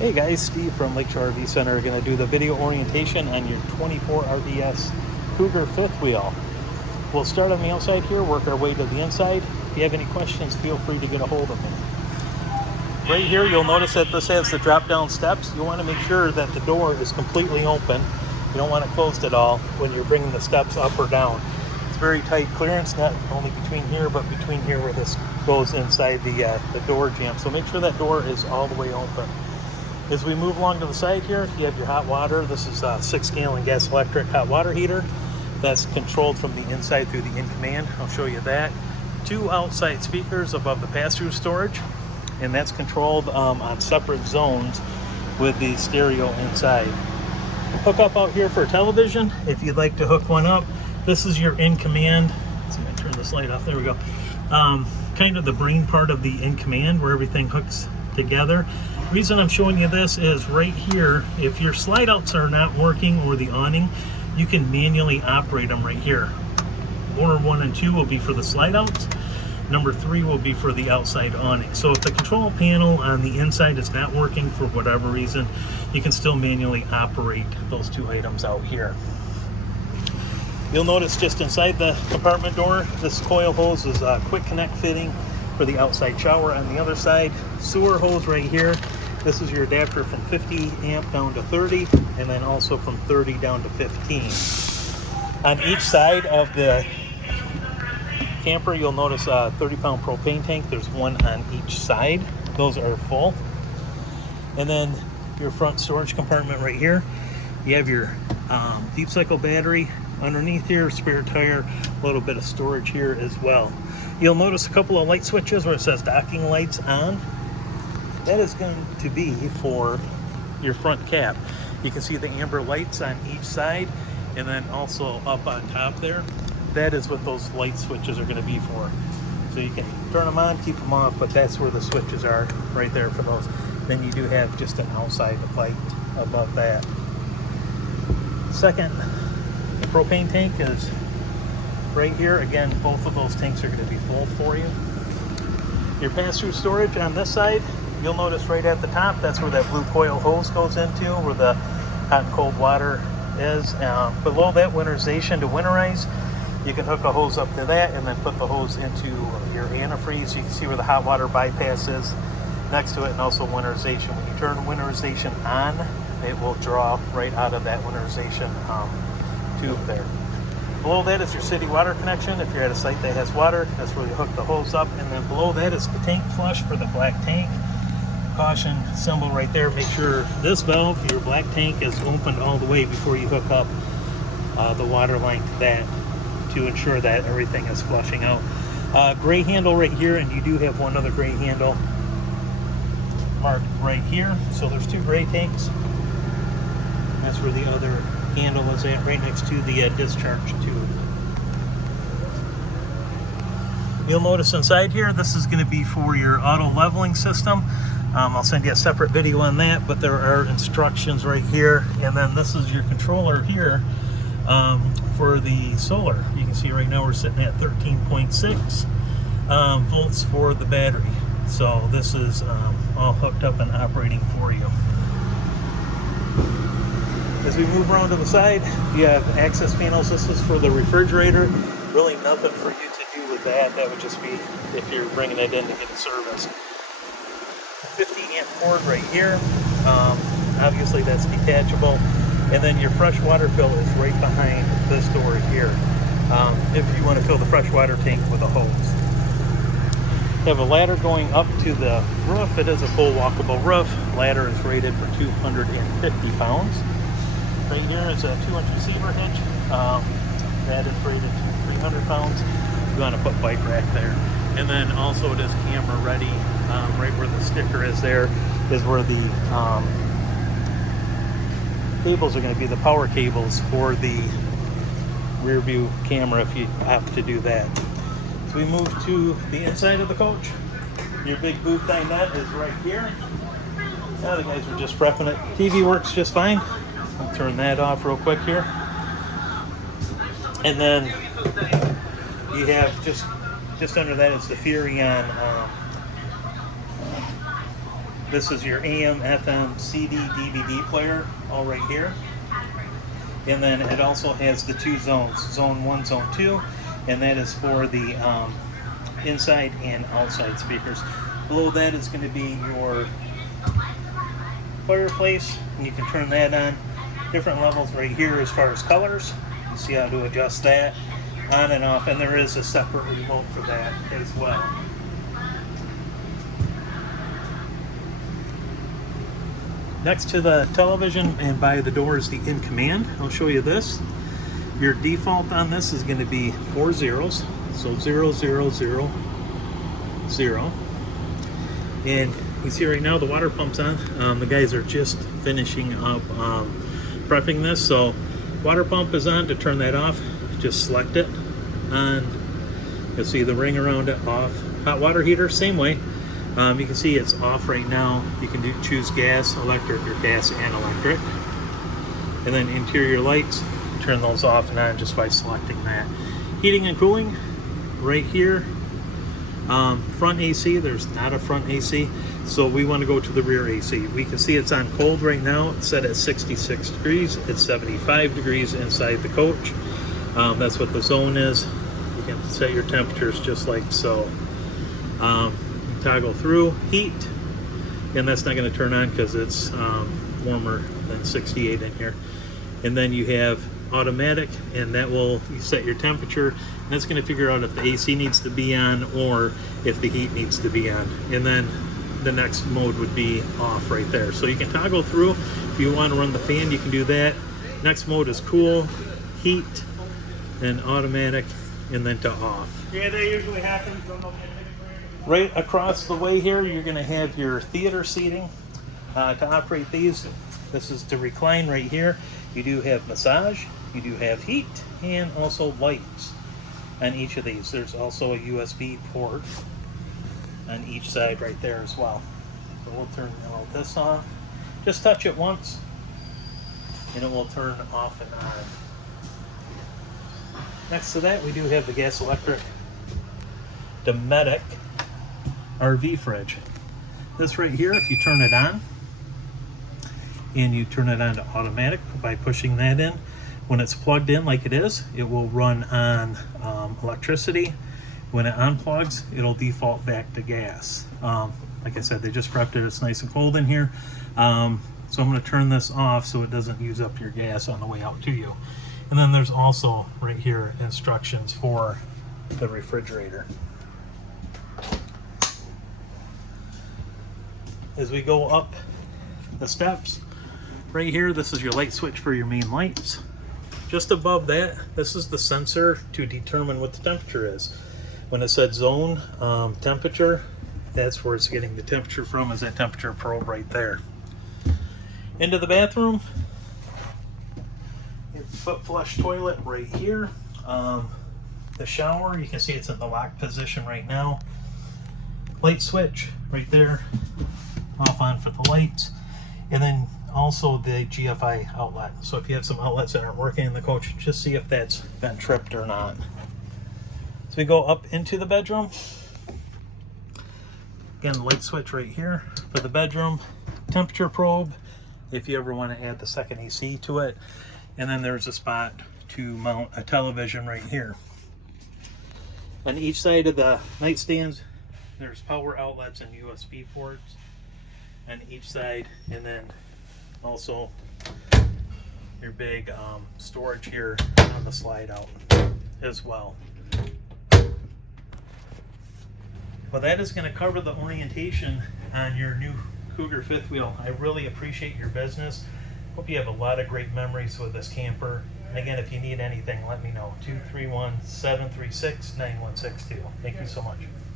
Hey guys, Steve from Lakeshore RV Center going to do the video orientation on your 24 RDS Cougar fifth wheel. We'll start on the outside here, work our way to the inside. If you have any questions, feel free to get a hold of me. Right here, you'll notice that this has the drop-down steps. You want to make sure that the door is completely open. You don't want it closed at all when you're bringing the steps up or down. It's very tight clearance, not only between here, but between here where this goes inside the door jamb. So make sure that door is all the way open. As we move along to the side here, you have your hot water. This is a 6-gallon gas electric hot water heater that's controlled from the inside through the in command. I'll show you that. 2 outside speakers above the pass-through storage, and that's controlled on separate zones with the stereo inside. Hook up out here for a television if you'd like to hook one up. This is your in command. Let's see if I turn this light off. There we go. Kind of the brain part of the in command where everything hooks together. The reason I'm showing you this is right here, if your slide outs are not working or the awning, you can manually operate them right here. Order 1 and 2 will be for the slide outs. Number 3 will be for the outside awning. So if the control panel on the inside is not working for whatever reason, you can still manually operate those 2 items out here. You'll notice just inside the compartment door, this coil hose is a quick connect fitting for the outside shower. On the other side, sewer hose right here. This is your adapter from 50 amp down to 30, and then also from 30 down to 15. On each side of the camper, you'll notice a 30-pound propane tank. There's one on each side. Those are full. And then your front storage compartment right here. You have your deep cycle battery underneath here, spare tire, a little bit of storage here as well. You'll notice a couple of light switches where it says docking lights on. That is going to be for your front cap. You can see the amber lights on each side, and then also up on top there. That is what those light switches are going to be for. So you can turn them on, keep them off, but that's where the switches are right there for those. Then you do have just an outside light above that. Second, the propane tank is right here. Again, both of those tanks are going to be full for you. Your pass-through storage on this side, you'll notice right at the top, that's where that blue coil hose goes into, where the hot and cold water is. Below that, winterization to winterize, you can hook a hose up to that and then put the hose into your antifreeze. You can see where the hot water bypass is next to it, and also winterization. When you turn winterization on, it will draw right out of that winterization tube there. Below that is your city water connection. If you're at a site that has water, that's where you hook the hose up. And then below that is the tank flush for the black tank. Caution symbol right there. Make sure this valve, your black tank, is opened all the way before you hook up the water line to that, to ensure that everything is flushing out. Gray handle right here, and you do have one other gray handle marked right here. So there's 2 gray tanks. And that's where the other handle is at, right next to the discharge tube. You'll notice inside here, this is going to be for your auto leveling system. I'll send you a separate video on that, but there are instructions right here. And then this is your controller here for the solar. You can see right now we're sitting at 13.6 volts for the battery. So this is all hooked up and operating for you. As we move around to the side, you have access panels. This is for the refrigerator. Really nothing for you to do with that. That would just be if you're bringing it in to get it serviced. 50 amp cord right here. Obviously that's detachable. And then your fresh water fill is right behind this door here. If you want to fill the fresh water tank with a hose. You have a ladder going up to the roof. It is a full walkable roof. Ladder is rated for 250 pounds. Right here is a 2-inch receiver hitch. That is rated to 300 pounds. You want to put bike rack there. And then also it is camera ready. Right where the sticker is there is where the cables are going to be, the power cables for the rear view camera if you have to do that. So we move to the inside of the coach. Your big boot dinette is right here. Now the guys were just prepping it. TV works just fine. I'll turn that off real quick here. And then you have just under that is the Furrion This is your AM, FM, CD, DVD player, all right here. And then it also has the two zones, zone 1, zone 2, and that is for the inside and outside speakers. Below that is going to be your fireplace, and you can turn that on. Different levels right here as far as colors. You see how to adjust that on and off, and there is a separate remote for that as well. Next to the television and by the door is the in command. I'll show you this. Your default on this is going to be 4 zeros, so 0, 0, 0, 0. And you see right now the water pump's on. The guys are just finishing up prepping this, so water pump is on. To turn that off, just select it. On, you'll see the ring around it, off. Hot water heater, same way. You can see it's off right now. You can choose gas, electric, or gas and electric. And then interior lights, turn those off and on just by selecting that. Heating and cooling, right here. Front AC, there's not a front AC, so we want to go to the rear AC. We can see it's on cold right now. It's set at 66 degrees. It's 75 degrees inside the coach. That's what the zone is. You can set your temperatures just like so. Toggle through heat, and that's not going to turn on because it's warmer than 68 in here. And then you have automatic, and that will set your temperature, and that's going to figure out if the AC needs to be on or if the heat needs to be on. And then the next mode would be off right there. So you can toggle through. If you want to run the fan, you can do that. Next mode is cool, heat, and automatic, and then to off. Yeah, that usually happens. Right across the way here, you're going to have your theater seating. To operate these, this is to recline right here. You do have massage, you do have heat, and also lights on each of these. There's also a USB port on each side right there as well. So we'll turn all this off. Just touch it once, and it will turn off and on. Next to that, we do have the gas electric Dometic RV fridge. This right here, if you turn it on, and you turn it on to automatic by pushing that in, when it's plugged in like it is, it will run on electricity. When it unplugs, it'll default back to gas. Like I said, they just prepped it. It's nice and cold in here. So I'm going to turn this off so it doesn't use up your gas on the way out to you. And then there's also right here instructions for the refrigerator. As we go up the steps, right here, this is your light switch for your main lights. Just above that, this is the sensor to determine what the temperature is. When it said zone temperature, that's where it's getting the temperature from, is that temperature probe right there. Into the bathroom, your foot flush toilet right here. The shower, you can see it's in the lock position right now. Light switch right there, off on for the lights, and then also the GFI outlet. So if you have some outlets that aren't working in the coach, just see if that's been tripped or not. So we go up into the bedroom. Again, light switch right here for the bedroom. Temperature probe, if you ever want to add the second AC to it. And then there's a spot to mount a television right here. On each side of the nightstands, there's power outlets and USB ports on each side, and then also your big storage here on the slide out as well. Well, that is going to cover the orientation on your new Cougar fifth wheel. I really appreciate your business. Hope you have a lot of great memories with this camper. And again, if you need anything, let me know. 231-736-9162. Thank you so much.